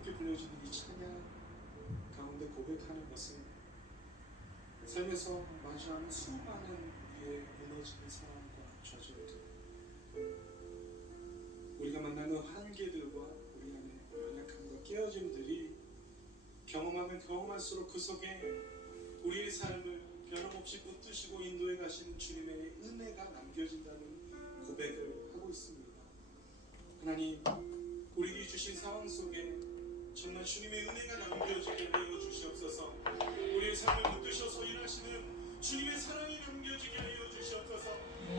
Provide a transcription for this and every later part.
함께 불려주는 이 찬양 가운데 고백하는 것은 삶에서 마주하는 수많은 우리의 무너지는 상황과 좌절들, 우리가 만나는 한계들과 우리 안에 연약함과 깨어짐들이 경험하면 경험할수록 그 속에 우리의 삶을 변함없이 붙드시고 인도해 가시는 주님의 은혜가 남겨진다는 고백을 하고 있습니다. 하나님, 우리에게 주신 상황 속에 정말 주님의 은혜가 남겨지게 하여 주시옵소서. 우리의 삶을 붙드셔서 일하시는 주님의 사랑이 남겨지게 하여 주시옵소서.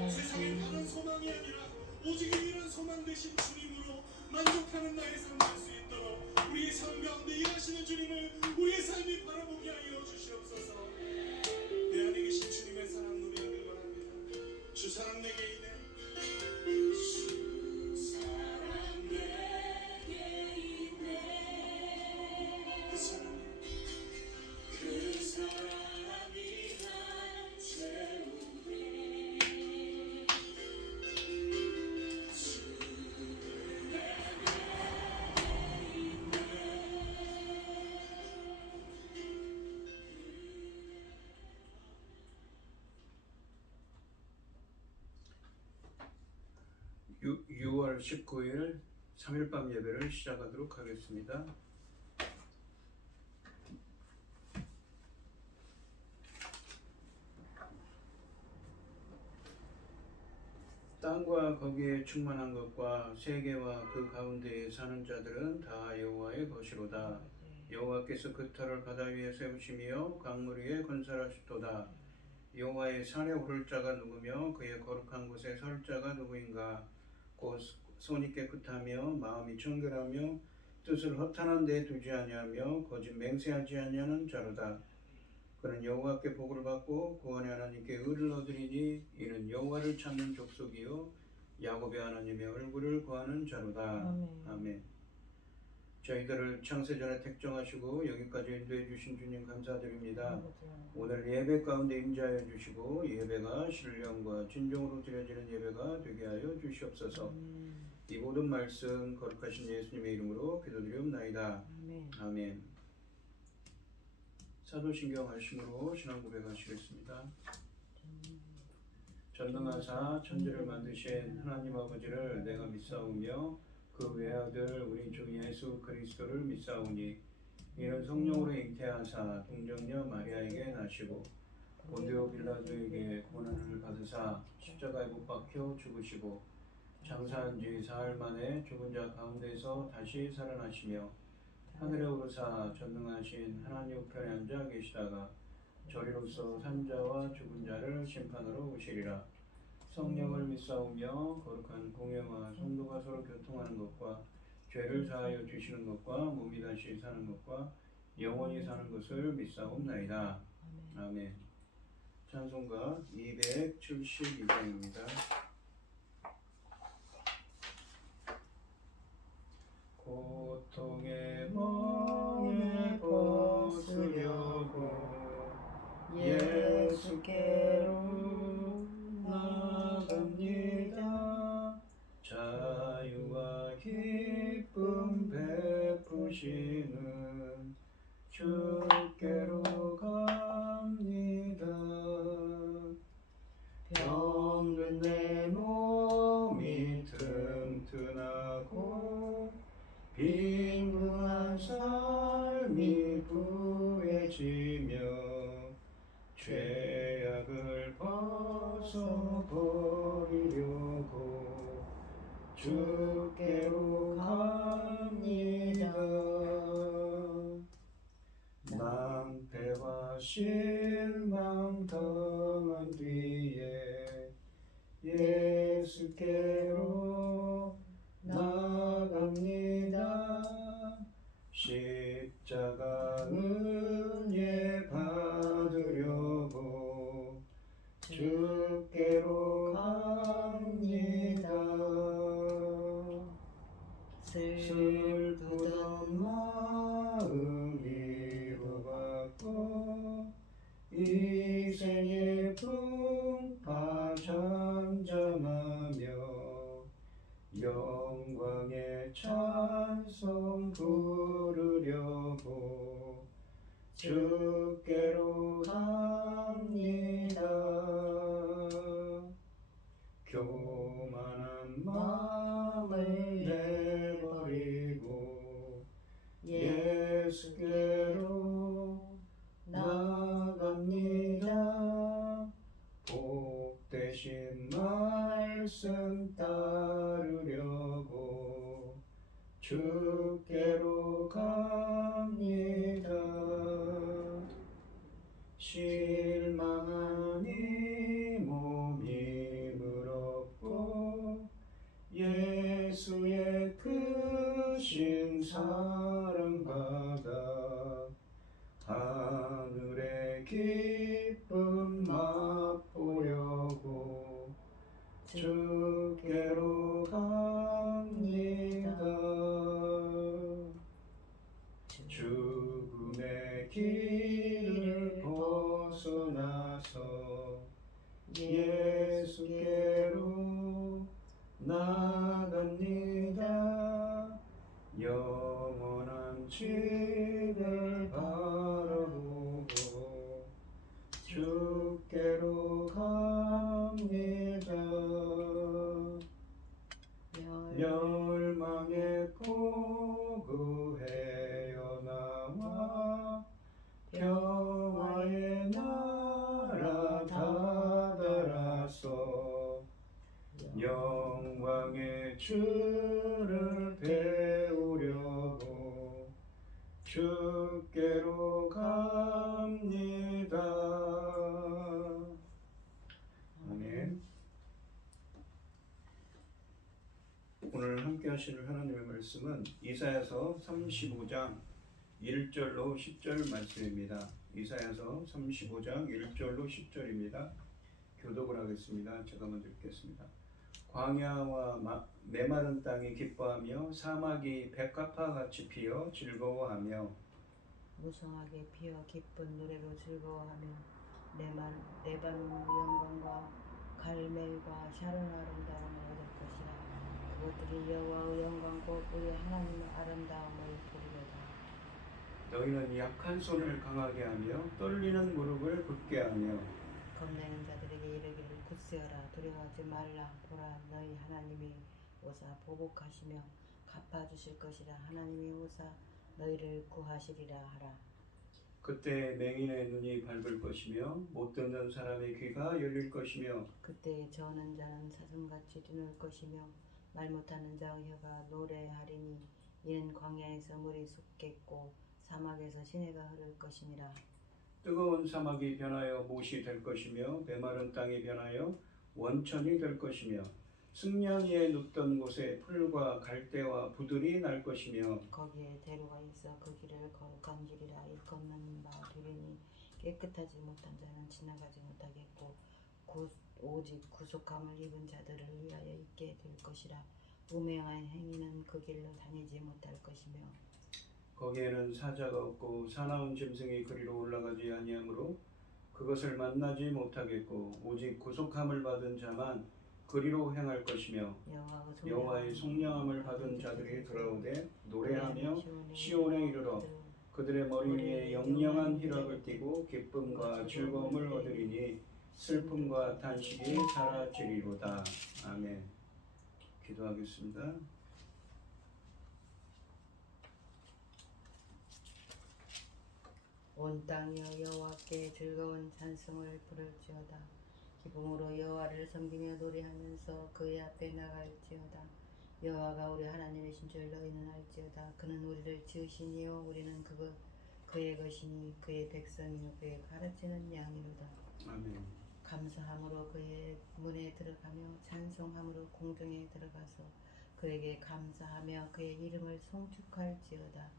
세상에 다른 소망이 아니라 오직 유일한 소망 되신 주님으로 만족하는 나의 삶 될 수 있도록 우리의 삶 가운데 일하시는 주님을 우리의 삶이 바라보게 하여 주시옵소서. 내 안에 계신 주님의 사랑 노래하길 바랍니다. 주 사랑 내게 있네. 주 사랑 내게 있네. 그 사랑이 날 채우네. 주 (6월 19일) 3일 밤 예배를 시작하도록 하겠습니다. 땅과 거기에 충만한 것과 세계와 그 가운데에 사는 자들은 다 여호와의 것이로다. 여호와께서 그 터를 바다 위에 세우시며 강물 위에 건설하셨도다. 여호와의 산에 오를 자가 누구며 그의 거룩한 곳에 설 자가 누구인가? 곧 손이 깨끗하며 마음이 청결하며 뜻을 허탄한 데 두지 아니하며 거짓 맹세하지 아니하는 자로다. 그는 여호와께 복을 받고 구원의 하나님께 의를 얻으리니 이는 여호와를 찾는 족속이요 야곱의 하나님의 얼굴을 구하는 자로다. 아멘. 저희들을 창세전에 택정하시고 여기까지 인도해 주신 주님 감사드립니다. 오늘 예배 가운데 임재하여 주시고 예배가 신령과 진정으로 드려지는 예배가 되게 하여 주시옵소서. 이 모든 말씀 거룩하신 예수님의 이름으로 기도드리옵나이다. 아멘. 사도신경 말씀으로 신앙 고백하시겠습니다. 전능하사 천지를 만드신 하나님 아버지를 내가 믿사오며 그 외아들 우리 주 예수 그리스도를 믿사오니 이는 성령으로 잉태하사 동정녀 마리아에게 나시고 본디오 빌라도에게 고난을 받으사 십자가에 못 박혀 죽으시고 장사한 지 사흘 만에 죽은 자 가운데서 다시 살아나시며 하늘에 오르사 전능하신 하나님 우편에 앉아 계시다가 저리로서 산자와 죽은 자를 심판하러 오시리라. 성령을 믿사오며 거룩한 공회와 성도가 서로 교통하는 것과 죄를 사하여 주시는 것과 몸이 다시 사는 것과 영원히 사는 것을 믿사옵나이다. 아멘. 찬송가 272장입니다. 고통의 멍에 벗으려고 예수께로 나갑니다. 자유와 기쁨 베푸시는 주께로 갑니다. 병든 내 몸이 튼튼하고 빈궁한 삶이 부해지며 죄악을 벗어버리려고 주께로 갑니다. 낭패와 실망 당한 뒤에 예수께로 나갑니다. 십자가 은혜 받으려고 주께로 갑니다. 슬프던 마음 위로받고 이 생의 풍파 잠잠하며 영광의 찬양 찬송 부르려고 주께로 갑니다. 교만한 마음을 내버리고 예수께로 나갑니다. 복되신 말씀 따르려고 주께로 갑니다. 실망하니 몸이 무겁고 예수의 크신 사랑받아 하늘의 기쁨 맛보려고 주께로 갑니다. 죽음의 길을 벗어나서 예수께로 나갑니다. 영원한 집을 바라보고 주께로 갑니다. 멸망의 포구해여 나와 평화의 나라 다다라서 영광의 주를 배우려고 주께로 갑니다. 아멘. 오늘 함께 하실 하나님의 말씀은 이사야서 35장 1절로 10절 말씀입니다. 이사야서 35장 1절로 10절입니다. 교독을 하겠습니다. 제가 먼저 읽겠습니다. 광야와 메마른 땅이 기뻐하며 사막이 백합화같이 피어 즐거워하며 무성하게 피어 기쁜 노래로 즐거워하며 레바논 영광과 갈멜과 샤론 아름다움을 얻을 것이라. 그것들이 여호와의 영광과 우리 하나님의 아름다움을 부르리라. 너희는 약한 손을 강하게 하며 떨리는 무릎을 굳게 하며 겁내는 자들에게 이르기를 굳세어라. 두려워하지 말라. 보라, 너희 하나님이 오사 보복하시며 갚아주실 것이라. 하나님이 오사 너희를 구하시리라 하라. 그때 맹인의 눈이 밝을 것이며 못 듣는 사람의 귀가 열릴 것이며 그때 저는 자는 사슴같이 뛰놀 것이며 말 못하는 자의 혀가 노래하리니 이는 광야에서 물이 솟겠고 사막에서 시내가 흐를 것임이라. 뜨거운 사막이 변하여 못이 될 것이며 메마른 땅이 변하여 원천이 될 것이며 승냥 위에 눕던 곳에 풀과 갈대와 부들이 날 것이며 거기에 대로가 있어 그 길을 거룩한 길이라. 일컫는 바 되리니 깨끗하지 못한 자는 지나가지 못하겠고 오직 구속함을 입은 자들을 위하여 있게 될 것이라. 우매한 행위는 그 길로 다니지 못할 것이며 거기에는 사자가 없고 사나운 짐승이 그리로 올라가지 아니하므로 그것을 만나지 못하겠고 오직 구속함을 받은 자만 그리로 행할 것이며 여호와의 속량함을 받은 자들이 돌아오되 노래하며 시온에 이르러 그들의 머리 위에 영영한 희락을 띠고 기쁨과 즐거움을 얻으리니 슬픔과 탄식이 사라지리로다. 아멘. 기도하겠습니다. 온 땅이여 여호와께 즐거운 찬송을 부를지어다. 기쁨으로 여호와를 섬기며 노래하면서 그의 앞에 나갈지어다. 여호와가 우리 하나님이신 줄 너희는 알지어다. 그는 우리를 지으시니요 우리는 그의 것이니 그의 백성이요 그의 가르치는 양이로다. 아멘. 감사함으로 그의 문에 들어가며 찬송함으로 공중에 들어가서 그에게 감사하며 그의 이름을 송축할지어다.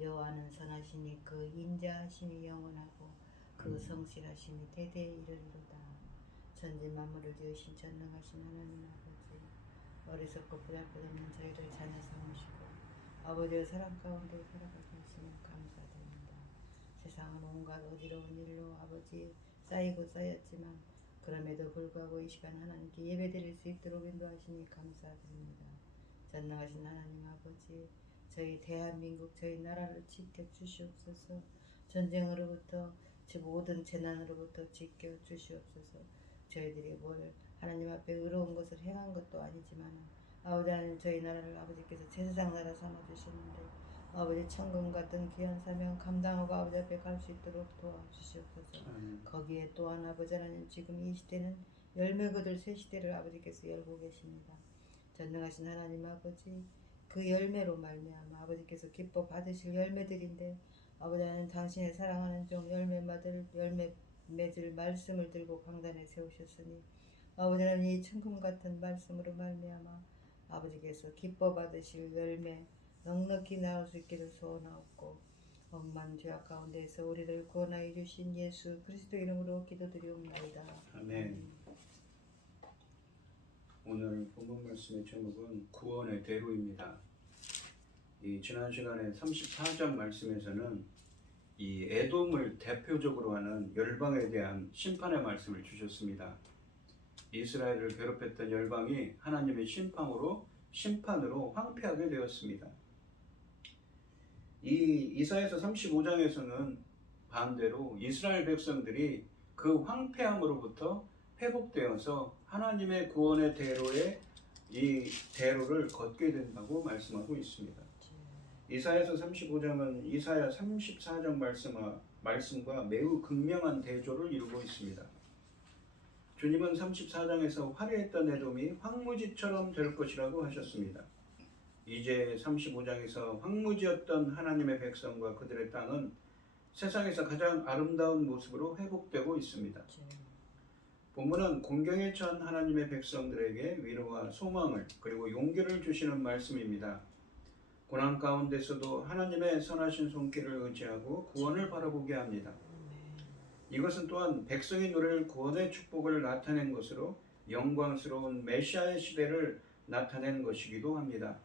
여호와는 선하시니 그 인자하심이 영원하고 그 성실하심이 대대에 이르리로다. 천지 만물을 지으신 전능하신 하나님 아버지, 어리석고 부잡것없는 저희를 자녀 삼으시고 아버지의 사랑 가운데 살아가게 하시니 감사드립니다. 세상은 온갖 어지러운 일로 아버지 쌓이고 쌓였지만 그럼에도 불구하고 이 시간 하나님께 예배드릴 수 있도록 인도하시니 감사드립니다. 전능하신 하나님 아버지, 저희 대한민국 저희 나라를 지켜 주시옵소서. 전쟁으로부터 모든 재난으로부터 지켜 주시옵소서. 저희들이 뭘 하나님 앞에 의로운 것을 행한 것도 아니지만 아버지 하나님 저희 나라를 아버지께서 제사장 나라 삼아 주셨는데 아버지 천금 같은 귀한 사명 감당하고 아버지 앞에 갈 수 있도록 도와주시옵소서. 거기에 또한 아버지 하나님 지금 이 시대는 열매 거둘 새 시대를 아버지께서 열고 계십니다. 전능하신 하나님 아버지 그 열매로 말미암아 아버지께서 기뻐 받으실 열매들인데 아버지 하나님 당신의 사랑하는 종 열매 맺을 말씀을 들고 강단에 세우셨으니 아버지 하나님 이 천금 같은 말씀으로 말미암아 아버지께서 기뻐 받으실 열매 넉넉히 나올 수 있기를 소원하옵고 억만 죄악 가운데에서 우리를 구원하여 주신 예수 그리스도 이름으로 기도드리옵나이다. 아멘. 오늘 본문 말씀의 제목은 구원의 대로입니다. 이 지난 시간에 34장 말씀에서는 이 에돔을 대표적으로 하는 열방에 대한 심판의 말씀을 주셨습니다. 이스라엘을 괴롭혔던 열방이 하나님의 심판으로 황폐하게 되었습니다. 이 이사야서 35장에서는 반대로 이스라엘 백성들이 그 황폐함으로부터 회복되어서 하나님의 구원의 대로에 이 대로를 걷게 된다고 말씀하고 있습니다. 이사야서 35장은 이사야 34장 말씀과 매우 극명한 대조를 이루고 있습니다. 주님은 34장에서 화려했던 에돔이 황무지처럼 될 것이라고 하셨습니다. 이제 35장에서 황무지였던 하나님의 백성과 그들의 땅은 세상에서 가장 아름다운 모습으로 회복되고 있습니다. 본문은 공경에 처한 하나님의 백성들에게 위로와 소망을 그리고 용기를 주시는 말씀입니다. 고난 가운데서도 하나님의 선하신 손길을 의지하고 구원을 바라보게 합니다. 이것은 또한 백성이 누릴 구원의 축복을 나타낸 것으로 영광스러운 메시아의 시대를 나타낸 것이기도 합니다.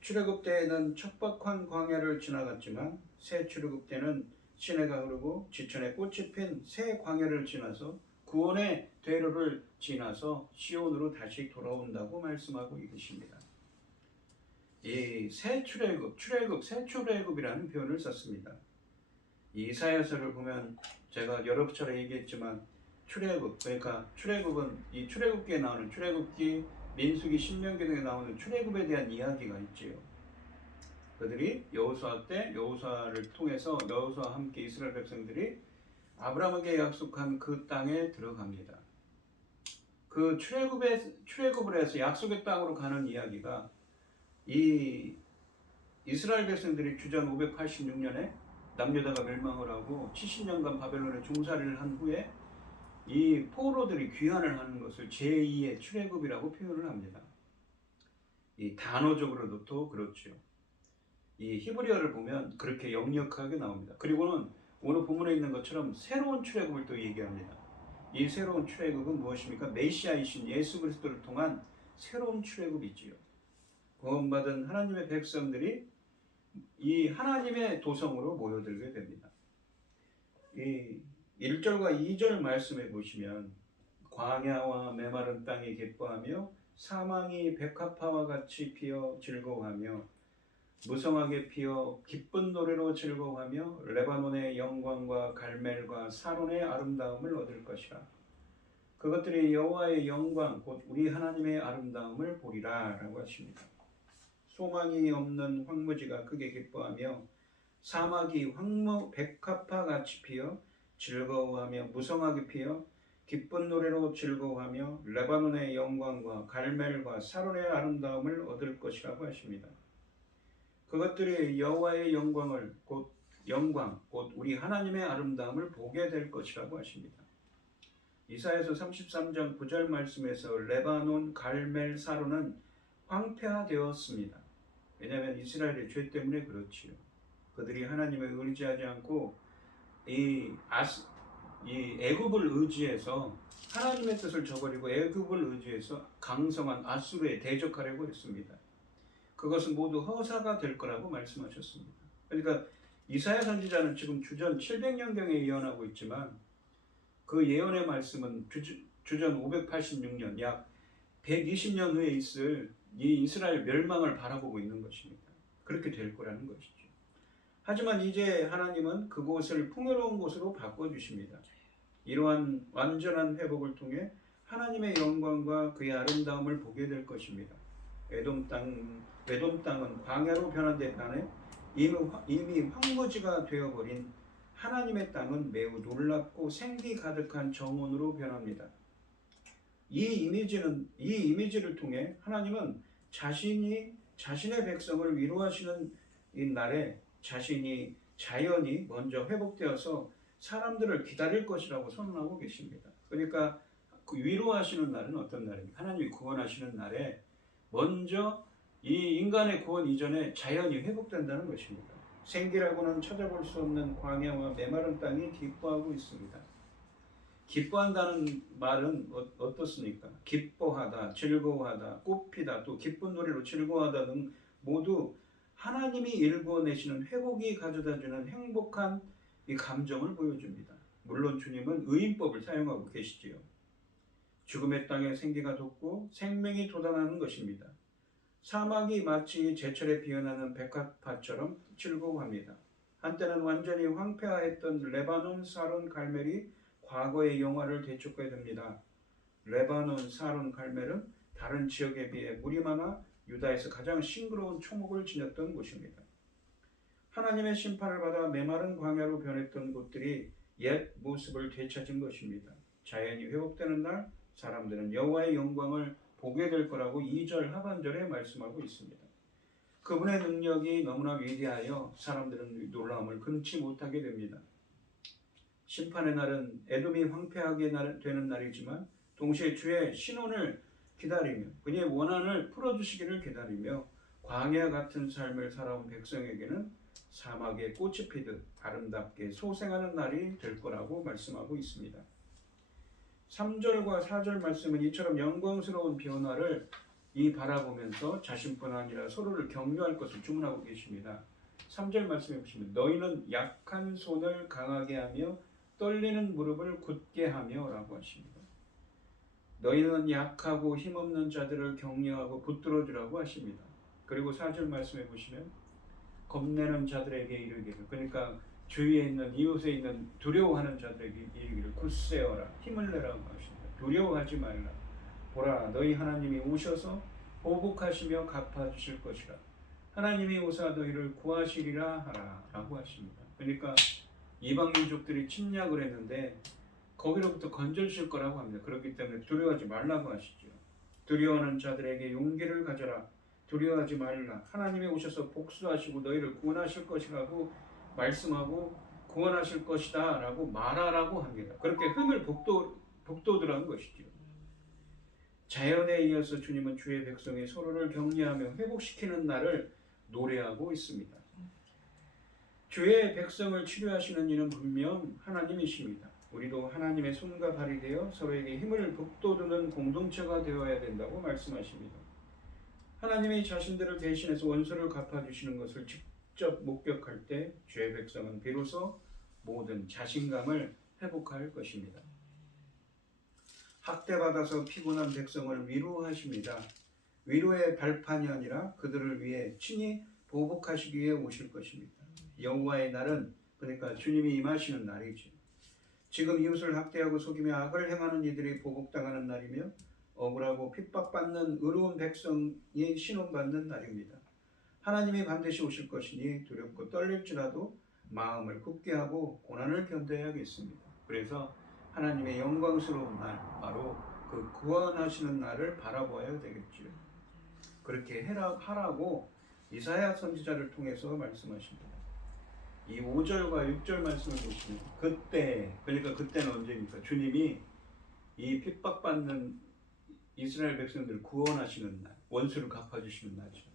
출애굽 때에는 척박한 광야를 지나갔지만 새 출애굽 때는 시내가 흐르고 지천에 꽃이 핀 새 광야를 지나서 구원의 대로를 지나서 시온으로 다시 돌아온다고 말씀하고 계십니다. 이 새 출애굽이라는 표현을 썼습니다. 이 이사야서를 보면 제가 여러 차례 얘기했지만 그러니까 출애굽은 이 출애굽기에 나오는 출애굽기, 민수기, 신명기 등에 나오는 출애굽에 대한 이야기가 있지요. 그들이 여호수아를 통해서 여호수아와 함께 이스라엘 백성들이 아브라함에게 약속한 그 땅에 들어갑니다. 그 출애굽을 해서 약속의 땅으로 가는 이야기가 이 이스라엘 백성들이 주전 586년에 남유다가 멸망을 하고 70년간 바벨론에 종살이를 한 후에 이 포로들이 귀환을 하는 것을 제2의 출애굽이라고 표현을 합니다. 이 단어적으로도 그렇죠. 이 히브리어를 보면 그렇게 역력하게 나옵니다. 그리고는 오늘 본문에 있는 것처럼 새로운 출애굽을 또 얘기합니다. 이 새로운 출애굽은 무엇입니까? 메시아이신 예수 그리스도를 통한 새로운 출애굽이지요. 구원받은 하나님의 백성들이 이 하나님의 도성으로 모여들게 됩니다. 이 1절과 2절 말씀에 보시면 광야와 메마른 땅이 기뻐하며 사망이 백합화와 같이 피어 즐거워하며 무성하게 피어 기쁜 노래로 즐거워하며 레바논의 영광과 갈멜과 사론의 아름다움을 얻을 것이라. 그것들이 여호와의 영광 곧 우리 하나님의 아름다움을 보리라 라고 하십니다. 소망이 없는 황무지가 크게 기뻐하며 사막이 백합화 같이 피어 즐거워하며 무성하게 피어 기쁜 노래로 즐거워하며 레바논의 영광과 갈멜과 사론의 아름다움을 얻을 것이라고 하십니다. 그것들이 여호와의 영광 곧 우리 하나님의 아름다움을 보게 될 것이라고 하십니다. 이사야서 33장 9절 말씀에서 레바논, 갈멜, 사론은 황폐화되었습니다. 왜냐하면 이스라엘의 죄 때문에 그렇지요. 그들이 하나님을 의지하지 않고 이 애굽을 의지해서 하나님의 뜻을 저버리고 애굽을 의지해서 강성한 아수르에 대적하려고 했습니다. 그것은 모두 허사가 될 거라고 말씀하셨습니다. 그러니까 이사야 선지자는 지금 주전 700년경에 예언하고 있지만 그 예언의 말씀은 주전 586년 약 120년 후에 있을 이 이스라엘 멸망을 바라보고 있는 것입니다. 그렇게 될 거라는 것이죠. 하지만 이제 하나님은 그곳을 풍요로운 곳으로 바꿔주십니다. 이러한 완전한 회복을 통해 하나님의 영광과 그의 아름다움을 보게 될 것입니다. 에돔 땅은 광야로 변한 데 반해 이미 황무지가 되어버린 하나님의 땅은 매우 놀랍고 생기 가득한 정원으로 변합니다. 이 이미지를 통해 하나님은 자신의 백성을 위로하시는 이 날에 자연이 먼저 회복되어서 사람들을 기다릴 것이라고 선언하고 계십니다. 그러니까 그 위로하시는 날은 어떤 날입니까? 하나님이 구원하시는 날에 먼저 이 인간의 구원 이전에 자연이 회복된다는 것입니다. 생기라고는 찾아볼 수 없는 광야와 메마른 땅이 기뻐하고 있습니다. 기뻐한다는 말은 어떻습니까? 기뻐하다, 즐거워하다, 꽃피다, 또 기쁜 노래로 즐거워하다 등 모두 하나님이 일궈내시는 회복이 가져다주는 행복한 이 감정을 보여줍니다. 물론 주님은 의인법을 사용하고 계시지요. 죽음의 땅에 생기가 돋고 생명이 돋아나는 것입니다. 사막이 마치 제철에 피어나는 백합화처럼 즐거워합니다. 한때는 완전히 황폐화했던 레바논 사론 갈멜이 과거의 영화를 되찾게 됩니다. 레바논 사론 갈멜은 다른 지역에 비해 물이 많아 유다에서 가장 싱그러운 초목을 지녔던 곳입니다. 하나님의 심판을 받아 메마른 광야로 변했던 곳들이 옛 모습을 되찾은 것입니다. 자연이 회복되는 날 사람들은 여호와의 영광을 보게 될 거라고 2절 하반절에 말씀하고 있습니다. 그분의 능력이 너무나 위대하여 사람들은 놀라움을 금치 못하게 됩니다. 심판의 날은 에돔이 황폐하게 되는 날이지만 동시에 주의 신원을 기다리며 그의 원한을 풀어주시기를 기다리며 광야 같은 삶을 살아온 백성에게는 사막에 꽃이 피듯 아름답게 소생하는 날이 될 거라고 말씀하고 있습니다. 3절과 4절 말씀은 이처럼 영광스러운 변화를 바라보면서 자신뿐 아니라 서로를 격려할 것을 주문하고 계십니다. 3절 말씀해 보시면 너희는 약한 손을 강하게 하며 떨리는 무릎을 굳게 하며 라고 하십니다. 너희는 약하고 힘없는 자들을 격려하고 붙들어주라고 하십니다. 그리고 4절 말씀해 보시면 겁내는 자들에게 이르기를, 그러니까 주위에 있는 이웃에 있는 두려워하는 자들에게 이르기를 굳세어라, 힘을 내라고 하십니다. 두려워하지 말라. 보라, 너희 하나님이 오셔서 보복하시며 갚아주실 것이라. 하나님이 오사 너희를 구하시리라 하라 라고 하십니다. 그러니까 이방 민족들이 침략을 했는데 거기로부터 건져주실 거라고 합니다. 그렇기 때문에 두려워하지 말라고 하시죠. 두려워하는 자들에게 용기를 가져라. 두려워하지 말라. 하나님이 오셔서 복수하시고 너희를 구원하실 것이라고 말씀하고 구원하실 것이다 라고 말하라고 합니다. 그렇게 흠을 북돋으라는 것이죠. 자연에 이어서 주님은 주의 백성이 서로를 격려하며 회복시키는 날을 노래하고 있습니다. 주의 백성을 치료하시는 이는 분명 하나님이십니다. 우리도 하나님의 손과 발이 되어 서로에게 힘을 북돋우는 공동체가 되어야 된다고 말씀하십니다. 하나님이 자신들을 대신해서 원수를 갚아주시는 것을 직접 목격할 때 주의 백성은 비로소 모든 자신감을 회복할 것입니다. 학대받아서 피곤한 백성을 위로하십니다. 위로의 발판이 아니라 그들을 위해 친히 보복하시기 위해 오실 것입니다. 여호와의 날은 그러니까 주님이 임하시는 날이죠. 지금 이웃을 학대하고 속이며 악을 행하는 이들이 보복당하는 날이며 억울하고 핍박받는 의로운 백성이 신원받는 날입니다. 하나님이 반드시 오실 것이니 두렵고 떨릴지라도 마음을 굳게 하고 고난을 견뎌야겠습니다. 그래서 하나님의 영광스러운 날, 바로 그 구원하시는 날을 바라보아야 되겠죠. 그렇게 하라고 이사야 선지자를 통해서 말씀하십니다. 이 5절과 6절 말씀을 보시면 그때, 그러니까 그때는 언제입니까? 주님이 이 핍박받는 이스라엘 백성들을 구원하시는 날, 원수를 갚아주시는 날이죠.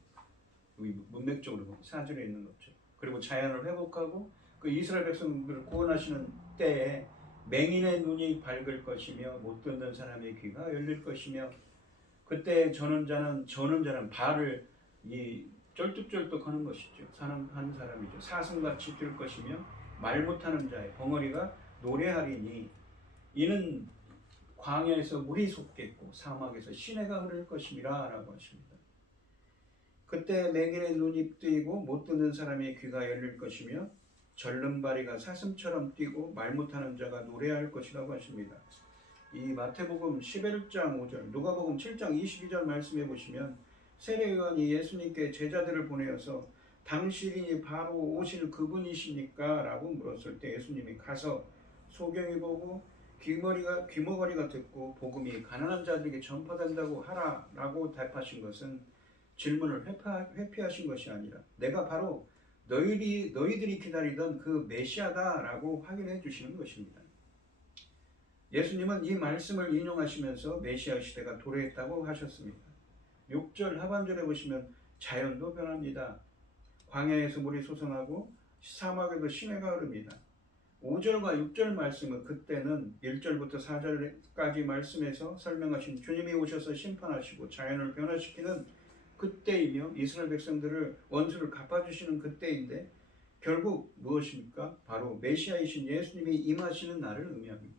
여기 문맥적으로 4절에 있는 거죠. 그리고 자연을 회복하고 그 이스라엘 백성들을 구원하시는 때에 맹인의 눈이 밝을 것이며 못 듣는 사람의 귀가 열릴 것이며 그때 저는 자는 발을 쩔뚝쩔뚝하는 것이죠. 한 사람이죠. 사슴같이 뛸 것이며 말 못하는 자의 벙어리가 노래하리니 이는 광야에서 물이 솟겠고 사막에서 시내가 흐를 것임이라 라고 하십니다. 그때 맹인의 눈이 뜨이고 못 듣는 사람의 귀가 열릴 것이며 절름발이가 사슴처럼 뛰고 말 못하는 자가 노래할 것이라고 하십니다. 이 마태복음 11장 5절, 누가복음 7장 22절 말씀해 보시면 세례요한이 예수님께 제자들을 보내어서 당신이 바로 오실 그분이십니까? 라고 물었을 때 예수님이 가서 소경이 보고 귀머거리가 듣고 복음이 가난한 자들에게 전파된다고 하라 라고 답하신 것은 질문을 회피하신 것이 아니라 내가 바로 너희들이 기다리던 그 메시아다 라고 확인해 주시는 것입니다. 예수님은 이 말씀을 인용하시면서 메시아 시대가 도래했다고 하셨습니다. 6절 하반절에 보시면 자연도 변합니다. 광야에서 물이 솟아나고 사막에도 시내가 흐릅니다. 5절과 6절 말씀은 그때는 1절부터 4절까지 말씀에서 설명하신 주님이 오셔서 심판하시고 자연을 변화시키는 그때이며 이스라엘 백성들을 원수를 갚아주시는 그때인데 결국 무엇입니까? 바로 메시아이신 예수님이 임하시는 날을 의미합니다.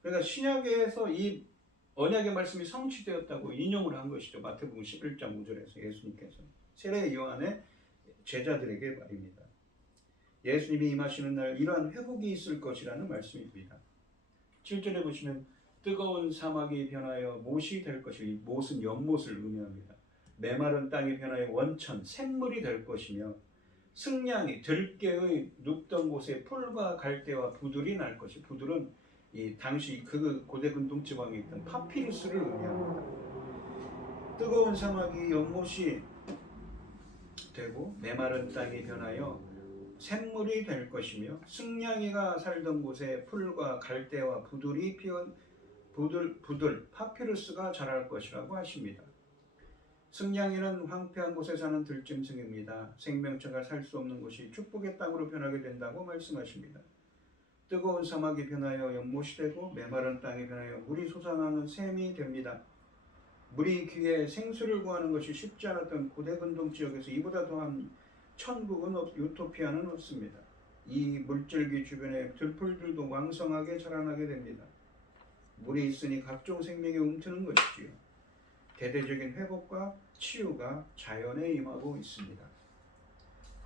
그러니까 신약에서 이 언약의 말씀이 성취되었다고 인용을 한 것이죠. 마태복음 11장 5절에서 예수님께서 세례 요한의 제자들에게 말입니다. 예수님이 임하시는 날 이러한 회복이 있을 것이라는 말씀입니다. 7절에 보시면 뜨거운 사막이 변하여 못이 될 것이, 못은 연못을 의미합니다. 메마른 땅이 변하여 원천, 샘물이 될 것이며 승냥이, 들깨의 눕던 곳에 풀과 갈대와 부들이 날 것이, 부들은 이 당시 그 고대 근동 지방에 있던 파피루스를 의미합니다. 뜨거운 사막이 연못이 되고 메마른 땅이 변하여 샘물이 될 것이며 승냥이가 살던 곳에 풀과 갈대와 부들이 피운 부들 파피루스가 자랄 것이라고 하십니다. 승냥이는 황폐한 곳에 사는 들짐승입니다. 생명체가 살 수 없는 곳이 축복의 땅으로 변하게 된다고 말씀하십니다. 뜨거운 사막이 변하여 연못이 되고 메마른 땅이 변하여 물이 솟아나는 샘이 됩니다. 물이 귀에 생수를 구하는 것이 쉽지 않았던 고대 근동 지역에서 이보다 더한 천국은 유토피아는 없습니다. 이 물줄기 주변에 들풀들도 왕성하게 자라나게 됩니다. 물이 있으니 각종 생명이 움트는 것이지요. 대대적인 회복과 치유가 자연에 임하고 있습니다.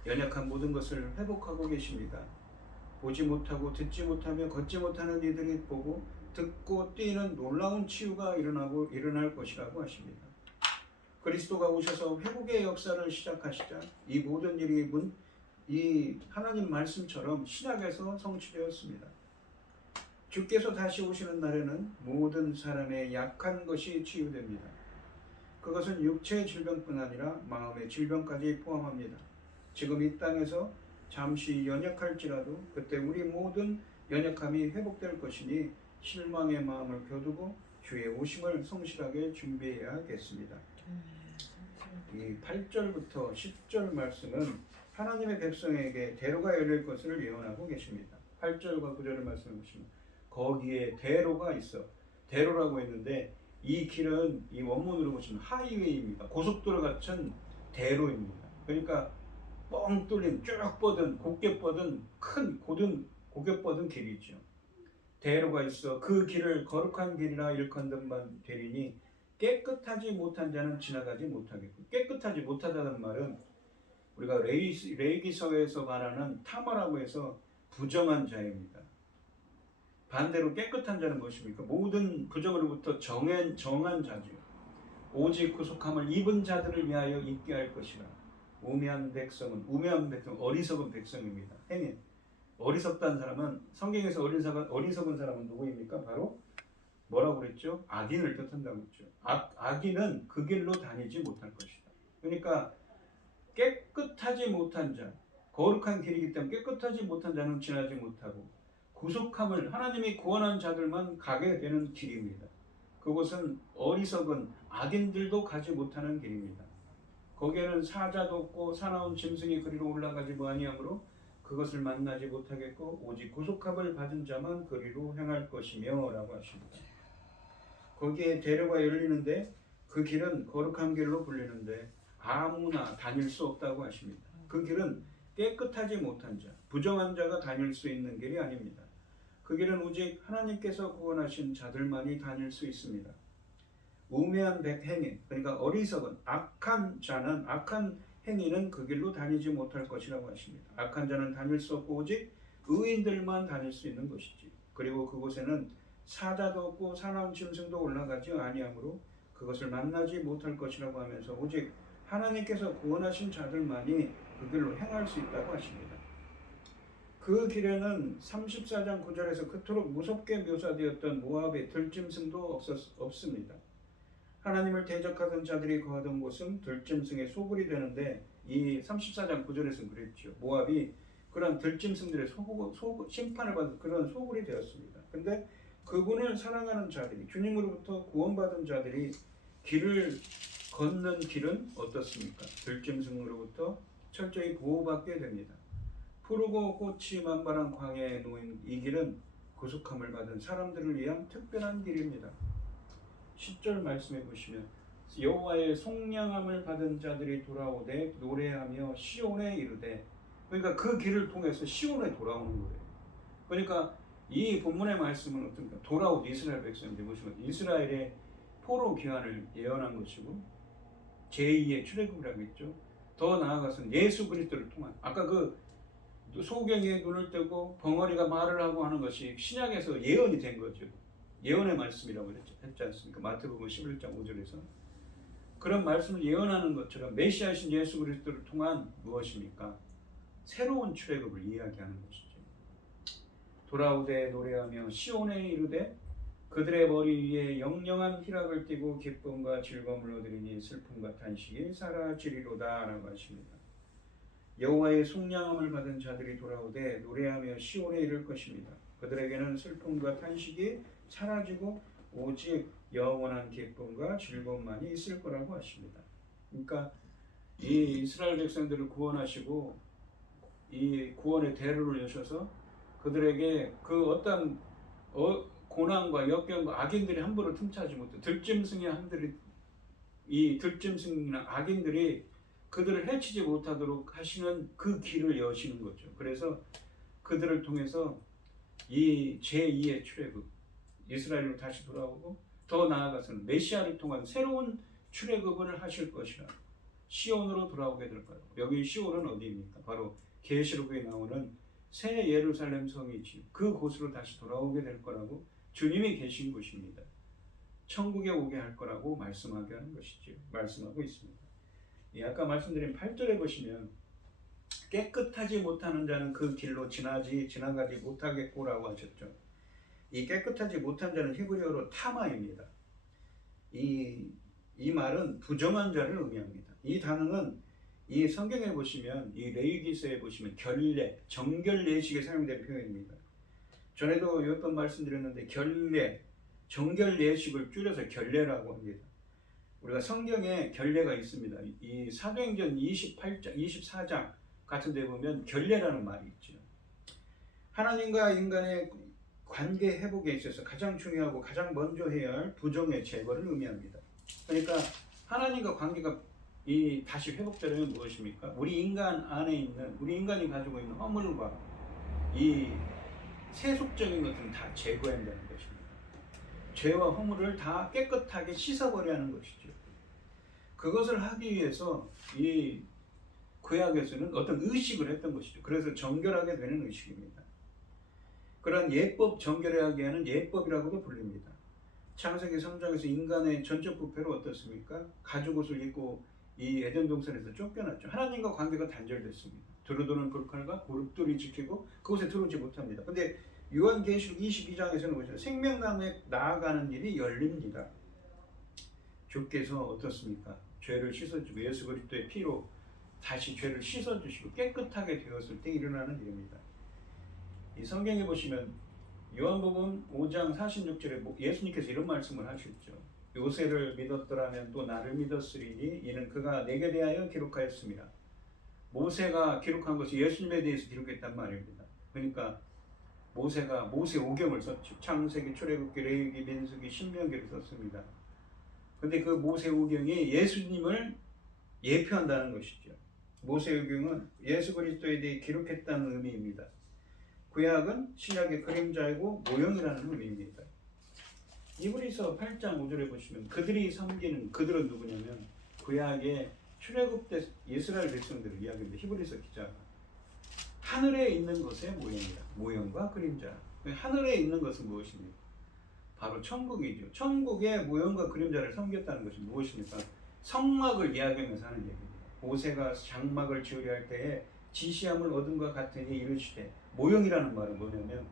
연약한 모든 것을 회복하고 계십니다. 보지 못하고 듣지 못하며 걷지 못하는 이들이 보고 듣고 뛰는 놀라운 치유가 일어날 것이라고 하십니다. 그리스도가 오셔서 회복의 역사를 시작하시자 이 모든 일이 이 하나님 말씀처럼 신약에서 성취되었습니다. 주께서 다시 오시는 날에는 모든 사람의 약한 것이 치유됩니다. 그것은 육체의 질병뿐 아니라 마음의 질병까지 포함합니다. 지금 이 땅에서 잠시 연약할지라도 그때 우리 모든 연약함이 회복될 것이니 실망의 마음을 겨두고 주의 오심을 성실하게 준비해야겠습니다. 이 8절부터 10절 말씀은 하나님의 백성에게 대로가 열릴 것을 예언하고 계십니다. 8절과 9절을 말씀해 보시면 거기에 대로가 있어. 대로라고 했는데 이 길은 이 원문으로 보시면 하이웨이입니다. 고속도로 같은 대로입니다. 그러니까 뻥 뚫린 쭉 뻗은 곱게 뻗은 큰 고개 뻗은 길이죠. 대로가 있어 그 길을 거룩한 길이라 일컫는만 되리니 깨끗하지 못한 자는 지나가지 못하겠고, 깨끗하지 못하다는 말은 우리가 레위기서에서 말하는 타마라고 해서 부정한 자입니다. 반대로 깨끗한 자는 무엇입니까? 모든 부정으로부터 정한 자죠. 오직 구속함을 입은 자들을 위하여 있게 할 것이라. 우매한 백성은 어리석은 백성입니다. 행인 어리석다는 사람은 성경에서 어리석은 사람은 누구입니까? 바로 뭐라고 그랬죠? 악인을 뜻한다고 했죠. 악인은 그 길로 다니지 못할 것이다. 그러니까 깨끗하지 못한 자, 거룩한 길이기 때문에 깨끗하지 못한 자는 지나지 못하고 구속함을 하나님이 구원한 자들만 가게 되는 길입니다. 그곳은 어리석은 악인들도 가지 못하는 길입니다. 거기에는 사자도 없고 사나운 짐승이 그리로 올라가지 아니하므로 그것을 만나지 못하겠고 오직 구속함을 받은 자만 그리로 행할 것이며 라고 하십니다. 거기에 대로가 열리는데 그 길은 거룩한 길로 불리는데 아무나 다닐 수 없다고 하십니다. 그 길은 깨끗하지 못한 자, 부정한 자가 다닐 수 있는 길이 아닙니다. 그 길은 오직 하나님께서 구원하신 자들만이 다닐 수 있습니다. 우매한 행인, 그러니까 어리석은 악한 자는, 악한 행위는 그 길로 다니지 못할 것이라고 하십니다. 악한 자는 다닐 수 없고 오직 의인들만 다닐 수 있는 것이지. 그리고 그곳에는 사자도 없고 사나운 짐승도 올라가지 아니하므로 그것을 만나지 못할 것이라고 하면서 오직 하나님께서 구원하신 자들만이 그 길로 행할 수 있다고 하십니다. 그 길에는 34장 9절에서 그토록 무섭게 묘사되었던 모압의 들짐승도 없습니다. 하나님을 대적하던 자들이 거하던 곳은 들짐승의 소굴이 되는데 이 34장 9절에서는 그랬죠. 모압이 그런 들짐승들의 심판을 받은 그런 소굴이 되었습니다. 근데 그분을 사랑하는 자들이, 주님으로부터 구원받은 자들이 길을 걷는 길은 어떻습니까? 들짐승으로부터 철저히 보호받게 됩니다. 푸르고 꽃이 만발한 광야에 놓인 이 길은 구속함을 받은 사람들을 위한 특별한 길입니다. 10절 말씀해 보시면 여호와의 속량함을 받은 자들이 돌아오되 노래하며 시온에 이르되, 그러니까 그 길을 통해서 시온에 돌아오는 거예요. 그러니까 이 본문의 말씀은 어떤가? 돌아온 이스라엘 백성들 보시면 이스라엘의 포로 귀환을 예언한 것이고 제2의 출애굽이라고 했죠. 더 나아가서는 예수 그리스도를 통한, 아까 그 소경의 눈을 뜨고 벙어리가 말을 하고 하는 것이 신약에서 예언이 된 거죠. 예언의 말씀이라고 했지 않습니까? 마태복음 11장 5절에서 그런 말씀을 예언하는 것처럼 메시아신 예수 그리스도를 통한 무엇입니까? 새로운 출애굽을 이야기하는 것이죠. 돌아오되 노래하며 시온에 이르되 그들의 머리 위에 영영한 희락을 띠고 기쁨과 즐거움을 얻으리니 슬픔과 탄식이 사라지리로다 라고 하십니다. 여호와의 속량함을 받은 자들이 돌아오되 노래하며 시온에 이를 것입니다. 그들에게는 슬픔과 탄식이 사라지고 오직 영원한 기쁨과 즐거움만이 있을 거라고 하십니다. 그러니까 이 이스라엘 백성들을 구원하시고 이 구원의 대로를 여셔서 그들에게 그 어떤 고난과 역경과 악인들이 함부로 틈타지 못해 이 들짐승이나 악인들이 그들을 해치지 못하도록 하시는 그 길을 여시는 거죠. 그래서 그들을 통해서 이 제2의 출애굽, 이스라엘로 다시 돌아오고 더 나아가서는 메시아를 통한 새로운 출애굽을 하실 것이라 시온으로 돌아오게 될 거예요. 여기 시온은 어디입니까? 바로 계시록에 나오는 새 예루살렘 성이지, 그곳으로 다시 돌아오게 될 거라고 주님이 계신 곳입니다. 천국에 오게 할 거라고 말씀하게 하는 것이죠. 말씀하고 있습니다. 아까 말씀드린 8절에 보시면 깨끗하지 못하는 자는 그 길로 지나가지 못하겠고라고 하셨죠. 이 깨끗하지 못한 자는 히브리어로 타마입니다. 이 말은 부정한 자를 의미합니다. 이 단어는 이 성경에 보시면 이 레위기서에 보시면 결례, 정결 예식에 사용된 표현입니다. 전에도 몇 번 말씀드렸는데 결례, 정결 예식을 줄여서 결례라고 합니다. 우리가 성경에 결례가 있습니다. 이 사도행전 24장 같은 데 보면 결례라는 말이 있죠. 하나님과 인간의 관계 회복에 있어서 가장 중요하고 가장 먼저 해야 할 부정의 제거를 의미합니다. 그러니까 하나님과 관계가 다시 회복되려면 무엇입니까? 우리 인간 안에 있는, 우리 인간이 가지고 있는 허물과 이 세속적인 것들은 다 제거해야 한다는 것입니다. 죄와 허물을 다 깨끗하게 씻어버려야 하는 것이죠. 그것을 하기 위해서 이 구약에서는 어떤 의식을 했던 것이죠. 그래서 정결하게 되는 의식입니다. 그런 예법, 정결하게 하는 예법이라고도 불립니다. 창세기 3장에서 인간의 전적 부패로 어떻습니까? 가죽옷을 입고 이 에덴 동산에서 쫓겨났죠. 하나님과 관계가 단절됐습니다. 두루두는 불칼과 고립돌이 지키고 그곳에 들어오지 못합니다. 근데 요한계시록 22장에서는 보시면 생명나무에 나아가는 일이 열립니다. 주께서 어떻습니까? 죄를 씻어주고 예수 그리스도의 피로 다시 죄를 씻어주시고 깨끗하게 되었을 때 일어나는 일입니다. 이 성경에 보시면 요한복음 5장 46절에 예수님께서 이런 말씀을 하셨죠. 요새를 믿었더라면 또 나를 믿었으리니 이는 그가 내게 대하여 기록하였습니다. 모세가 기록한 것이 예수님에 대해서 기록했단 말입니다. 그러니까 모세가 모세오경을 썼죠. 창세기, 출애굽기, 레위기, 민수기, 신명기를 썼습니다. 근데 그 모세오경이 예수님을 예표한다는 것이죠. 모세오경은 예수 그리스도에 대해 기록했다는 의미입니다. 구약은 신약의 그림자이고 모형이라는 의미입니다. 히브리서 8장 5절에 보시면 그들이 섬기는 그들은 누구냐면 구약의 출애굽 때 이스라엘 백성들을 이야기합니다. 히브리서 기자가 하늘에 있는 것의 모형이다. 모형과 그림자. 하늘에 있는 것은 무엇입니까? 바로 천국이죠. 천국의 모형과 그림자를 섬겼다는 것이 무엇입니까? 성막을 이야기하면서 하는 얘기입니다. 모세가 장막을 지으려 할 때에 지시함을 얻은과 같으니 이르시되, 모형이라는 말은 뭐냐면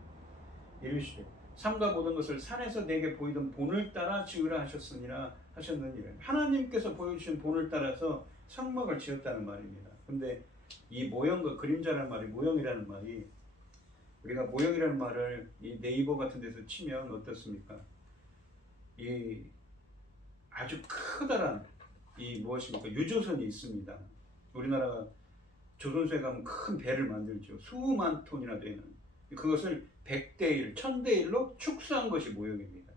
이르시되 삼가 모든 것을 산에서 내게 보이던 본을 따라 지으라 하셨느니라. 하나님께서 보여주신 본을 따라서 성막을 지었다는 말입니다. 근데 이 모형과 그림자라는 말이, 모형이라는 말이, 우리가 모형이라는 말을 이 네이버 같은 데서 치면 어떻습니까? 이 아주 커다란 이 무엇입니까? 유조선이 있습니다. 우리나라가 조선소에 가면 큰 배를 만들죠. 수만 톤이나 되는. 그것을 100대 1, 1000대 1로 축소한 것이 모형입니다.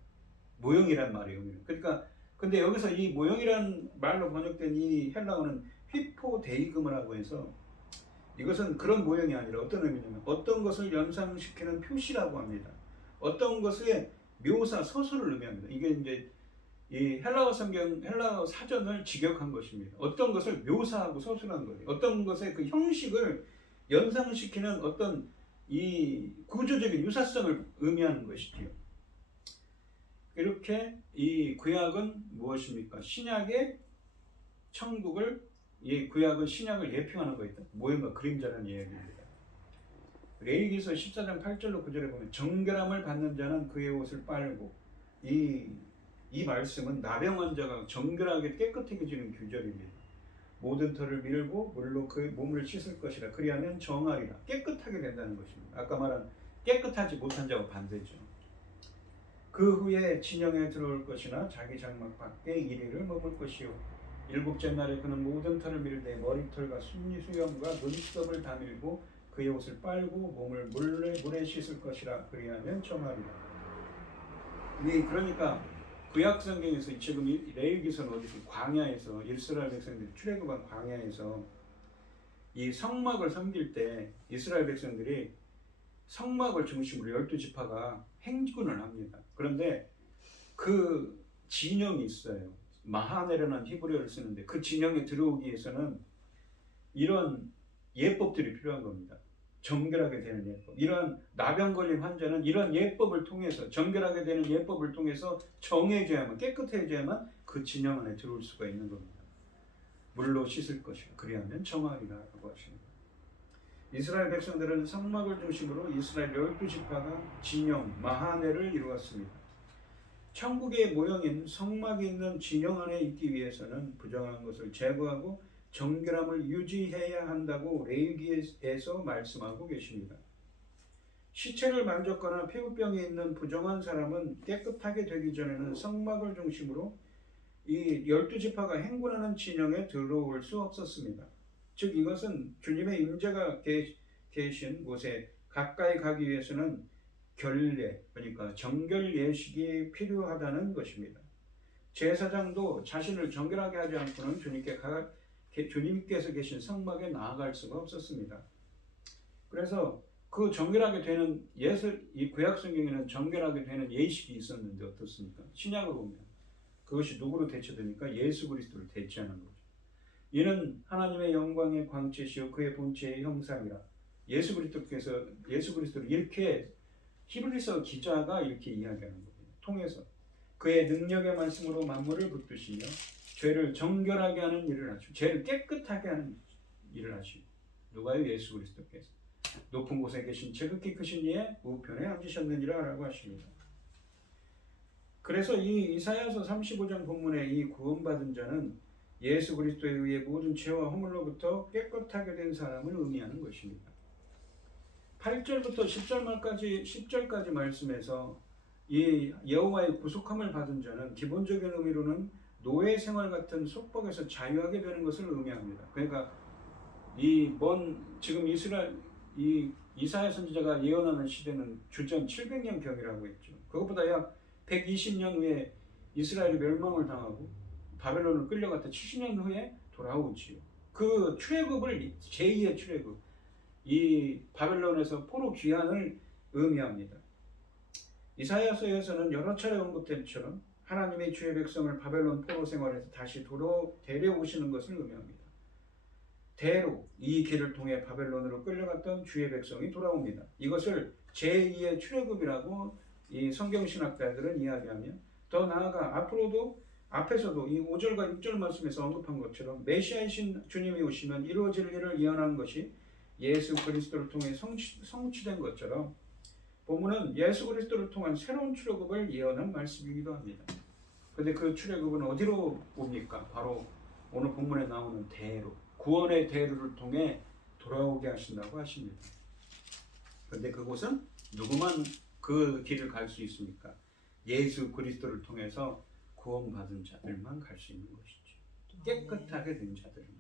모형이란 말이에요. 그러니까 근데 여기서 이 모형이란 말로 번역된 이 헬라어는 휘포데이그마라고 해서 이것은 그런 모형이 아니라 어떤 의미냐면 어떤 것을 연상시키는 표시라고 합니다. 어떤 것의 묘사, 서술을 의미합니다. 이게 이제 이 헬라어 성경, 헬라어 사전을 직역한 것입니다. 어떤 것을 묘사하고 서술한 거예요. 어떤 것의 그 형식을 연상시키는 어떤 이 구조적인 유사성을 의미하는 것이지요. 이렇게 이 구약은 무엇입니까? 신약의 천국을, 이 구약은 신약을 예표하는 거있다. 모형과 그림자라는 이야기입니다. 레위기서 14장 8절로 9절에 보면 정결함을 받는 자는 그의 옷을 빨고, 이 말씀은 나병 환자가 정결하게 깨끗해지는 규절입니다. 모든 털을 밀고 물로 그 몸을 씻을 것이라. 그리하면 정하리라. 깨끗하게 된다는 것입니다. 아까 말한 깨끗하지 못한 자와 반대죠. 그 후에 진영에 들어올 것이나 자기 장막 밖에 이리를 머물 것이요. 일곱째 날에 그는 모든 털을 밀되 머리털과 수염과 눈썹을 다 밀고 그의 옷을 빨고 몸을 물에 씻을 것이라. 그리하면 정하리라. 그러니까 구약 성경에서 지금 레위기서는 어디서 광야에서 이스라엘 백성들이 출애굽한 광야에서 이 성막을 섬길 때 이스라엘 백성들이 성막을 중심으로 12지파가 행군을 합니다. 그런데 그 진영이 있어요. 마하네라는 히브리어를 쓰는데 그 진영에 들어오기 위해서는 이런 예법들이 필요한 겁니다. 정결하게 되는 예법. 이러한 나병 걸린 환자는 이런 예법을 통해서, 정결하게 되는 예법을 통해서 정해져야만, 깨끗해져야만 그 진영 안에 들어올 수가 있는 겁니다. 물로 씻을 것이라. 그리하면 정하리라고 하십니다. 이스라엘 백성들은 성막을 중심으로 이스라엘 12지파가 진영, 마하네를 이루었습니다. 천국의 모형인 성막이 있는 진영 안에 있기 위해서는 부정한 것을 제거하고 정결함을 유지해야 한다고 레위기에서 말씀하고 계십니다. 시체를 만졌거나 피부병이 있는 부정한 사람은 깨끗하게 되기 전에는 성막을 중심으로 이 12지파가 행군하는 진영에 들어올 수 없었습니다. 즉 이것은 주님의 임재가 계신 곳에 가까이 가기 위해서는 결례, 그러니까 정결 예식이 필요하다는 것입니다. 제사장도 자신을 정결하게 하지 않고는 주님께서 계신 성막에 나아갈 수가 없었습니다. 그래서 그 정결하게 되는 이 구약 성경에는 정결하게 되는 예식이 있었는데 어떻습니까? 신약을 보면 그것이 누구로 대체됩니까? 예수 그리스도를 대체하는 거죠. 이는 하나님의 영광의 광채시요 그의 본체의 형상이라. 예수 그리스도를 이렇게 히브리서 기자가 이렇게 이야기하는 겁니다. 통해서 그의 능력의 말씀으로 만물을 붙드시며 죄를 정결하게 하는 일을 하시고, 죄를 깨끗하게 하는 일을 하시고. 누가요? 예수 그리스도께서 높은 곳에 계신 지극히 크신 이의 우편에 앉으셨느니라 라고 하십니다. 그래서 이 이사야서 35장 본문의 이 구원받은 자는 예수 그리스도에 의해 모든 죄와 허물로부터 깨끗하게 된 사람을 의미하는 것입니다. 8절부터 10절까지 말씀에서 이 여호와의 구속함을 받은 자는 기본적인 의미로는 노예 생활 같은 속박에서 자유하게 되는 것을 의미합니다. 그러니까 지금 이사야 선지자가 예언하는 시대는 주전 700년 경이라고 했죠. 그것보다 약 120년 후에 이스라엘이 멸망을 당하고 바벨론을 끌려갔다 70년 후에 돌아오지요. 그 출애굽을, 제2의 출애굽, 이 바벨론에서 포로 귀환을 의미합니다. 이사야서에서는 여러 차례 언급된 처럼 하나님의 주의 백성을 바벨론 포로 생활에서 다시 데려오시는 것을 의미합니다. 대로 이 길을 통해 바벨론으로 끌려갔던 주의 백성이 돌아옵니다. 이것을 제2의 출애굽이라고 이 성경신학자들은 이야기하며 더 나아가 앞에서도 이 5절과 6절 말씀에서 언급한 것처럼 메시아이신 주님이 오시면 이루어질 일을 예언한 것이 예수 그리스도를 통해 성취된 것처럼 본문은 예수 그리스도를 통한 새로운 출애굽을 예언한 말씀이기도 합니다. 그런데 그 출애굽은 어디로 옵니까? 바로 오늘 본문에 나오는 대로, 구원의 대로를 통해 돌아오게 하신다고 하십니다. 그런데 그곳은 누구만 그 길을 갈 수 있습니까? 예수 그리스도를 통해서 구원받은 자들만 갈 수 있는 것이죠. 깨끗하게 된 자들입니다.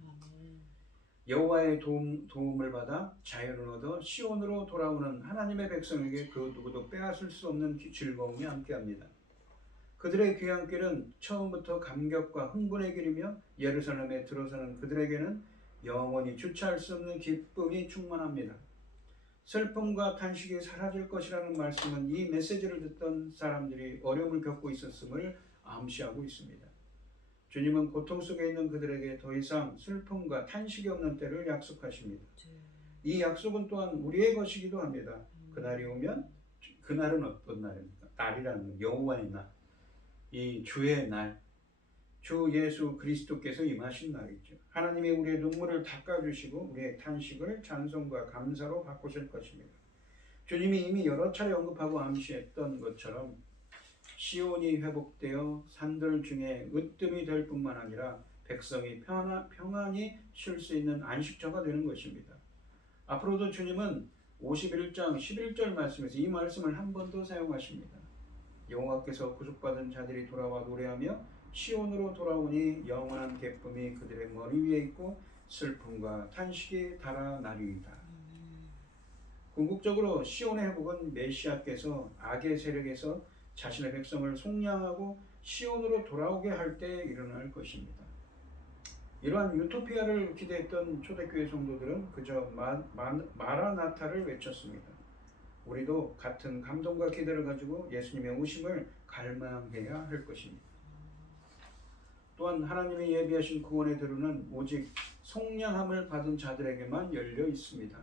여호와의 도움을 받아 자유를 얻어 시온으로 돌아오는 하나님의 백성에게 그 누구도 빼앗을 수 없는 즐거움이 함께합니다. 그들의 귀향길은 처음부터 감격과 흥분의 길이며 예루살렘에 들어서는 그들에게는 영원히 주체할 수 없는 기쁨이 충만합니다. 슬픔과 탄식이 사라질 것이라는 말씀은 이 메시지를 듣던 사람들이 어려움을 겪고 있었음을 암시하고 있습니다. 주님은 고통 속에 있는 그들에게 더 이상 슬픔과 탄식이 없는 때를 약속하십니다. 이 약속은 또한 우리의 것이기도 합니다. 그날이 오면, 그날은 어떤 날입니까? 날이라는 여호와의 날, 이 주의 날, 주 예수 그리스도께서 임하신 날이죠. 하나님이 우리의 눈물을 닦아주시고 우리의 탄식을 찬송과 감사로 바꾸실 것입니다. 주님이 이미 여러 차례 언급하고 암시했던 것처럼 시온이 회복되어 산들 중에 으뜸이 될 뿐만 아니라 백성이 평안히 쉴 수 있는 안식처가 되는 것입니다. 앞으로도 주님은 51장 11절 말씀에서 이 말씀을 한 번 더 사용하십니다. 여호와께서 구속받은 자들이 돌아와 노래하며 시온으로 돌아오니 영원한 기쁨이 그들의 머리 위에 있고 슬픔과 탄식이 달아나리이다. 궁극적으로 시온의 회복은 메시아께서 악의 세력에서 자신의 백성을 속량하고 시온으로 돌아오게 할 때 일어날 것입니다. 이러한 유토피아를 기대했던 초대교회 성도들은 그저 마라나타를 외쳤습니다. 우리도 같은 감동과 기대를 가지고 예수님의 오심을 갈망해야 할 것입니다. 또한 하나님이 예비하신 구원의 대로는 오직 속량함을 받은 자들에게만 열려 있습니다.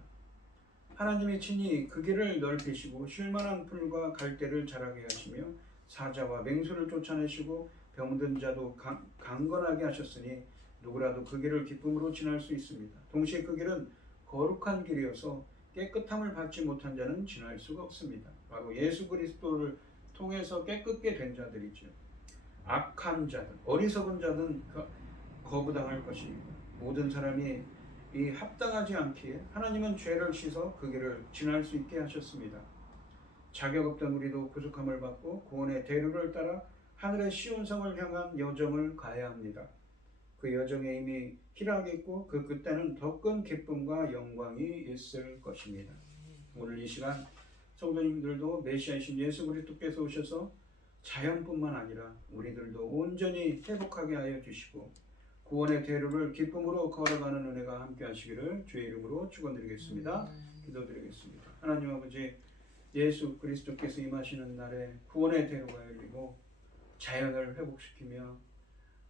하나님이 친히 그 길을 넓히시고 쉴만한 풀과 갈대를 자라게 하시며 사자와 맹수를 쫓아내시고 병든 자도 강건하게 하셨으니 누구라도 그 길을 기쁨으로 지날 수 있습니다. 동시에 그 길은 거룩한 길이어서 깨끗함을 받지 못한 자는 지날 수가 없습니다. 바로 예수 그리스도를 통해서 깨끗게 된 자들이죠. 악한 자들, 어리석은 자는 거부당할 것입니다. 모든 사람이 이 합당하지 않기에 하나님은 죄를 씻어 그 길을 지날 수 있게 하셨습니다. 자격 없던 우리도 구속함을 받고 구원의 대로를 따라 하늘의 시온성을 향한 여정을 가야 합니다. 그 여정에 이미 희락이 있고 그 끝에는 더 큰 기쁨과 영광이 있을 것입니다. 오늘 이 시간 성도님들도 메시아이신 예수 그리스도께서 오셔서 자연뿐만 아니라 우리들도 온전히 회복하게 하여 주시고 구원의 대로를 기쁨으로 걸어가는 은혜가 함께 하시기를 주의 이름으로 축원드리겠습니다. 기도드리겠습니다. 하나님 아버지, 예수 그리스도께서 임하시는 날에 구원의 대로가 열리고 자연을 회복시키며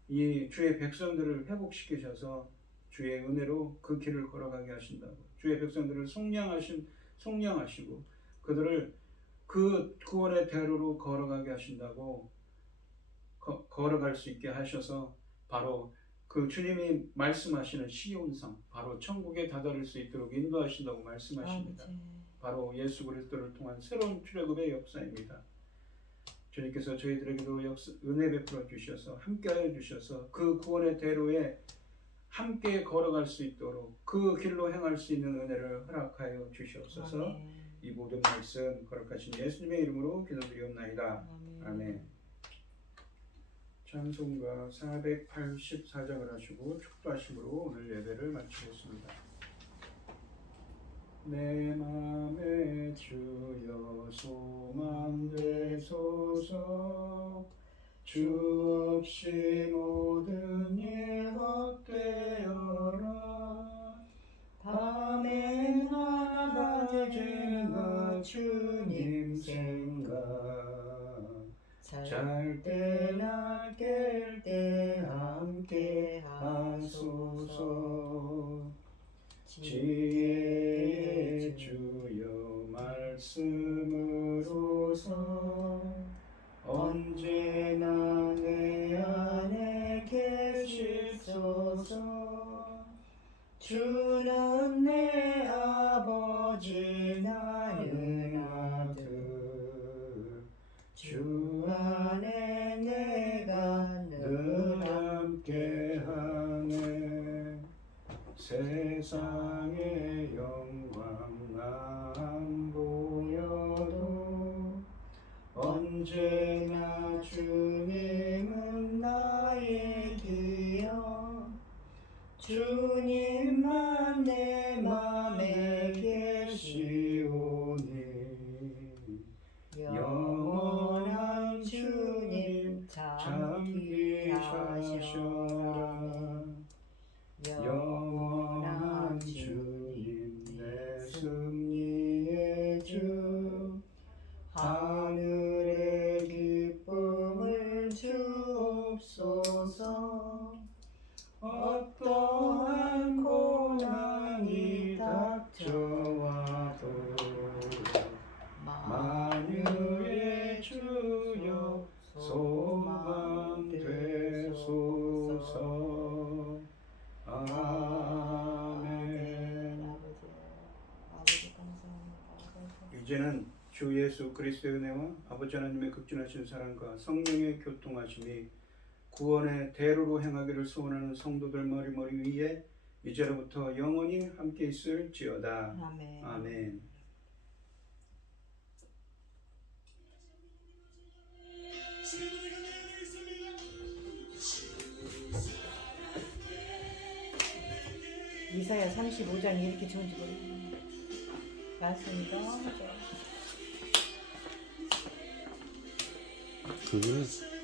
이 주의 백성들을 회복시키셔서 주의 은혜로 그 길을 걸어가게 하신다고, 주의 백성들을 속량하시고 그들을 그 구원의 대로로 걸어가게 하신다고, 걸어갈 수 있게 하셔서 바로 그 주님이 말씀하시는 시온성, 바로 천국에 다다를 수 있도록 인도하신다고 말씀하십니다. 바로 예수 그리스도를 통한 새로운 출애굽의 역사입니다. 주님께서 저희들에게도 은혜 베풀어 주셔서 함께하여 주셔서 그 구원의 대로에 함께 걸어갈 수 있도록 그 길로 행할 수 있는 은혜를 허락하여 주시옵소서. 이 모든 말씀 거룩하신 예수님의 이름으로 기도드리옵나이다. 아멘. 찬송가 484장을 하시고 축도하심으로 오늘 예배를 마치겠습니다. 내 맘에 주여 소망되소서. 주 없이 모든 일 헛되어라. 밤에나 낮에나 주님 생각 하시오니 영원한 주님 참 귀하셔라. 영원한 주님 내 승리의 주 하늘의 기쁨을 주옵소서. 어떠한 고난이 닥쳐와도 만유의 주여 소망 되소서. 아멘. 아버지 감사합니다. 이제는 주 예수 그리스도의 은혜와 아버지 하나님의 극진하신 사랑과 성령의 교통하심이 구원의 대로로 행하기를 소원하는 성도들 머리머리 위에 이제로부터 영원히 함께 있을지어다. 아멘. 아멘. 이사야 35장이 이렇게 좋은지 모르겠네요. 맞습니다. 그게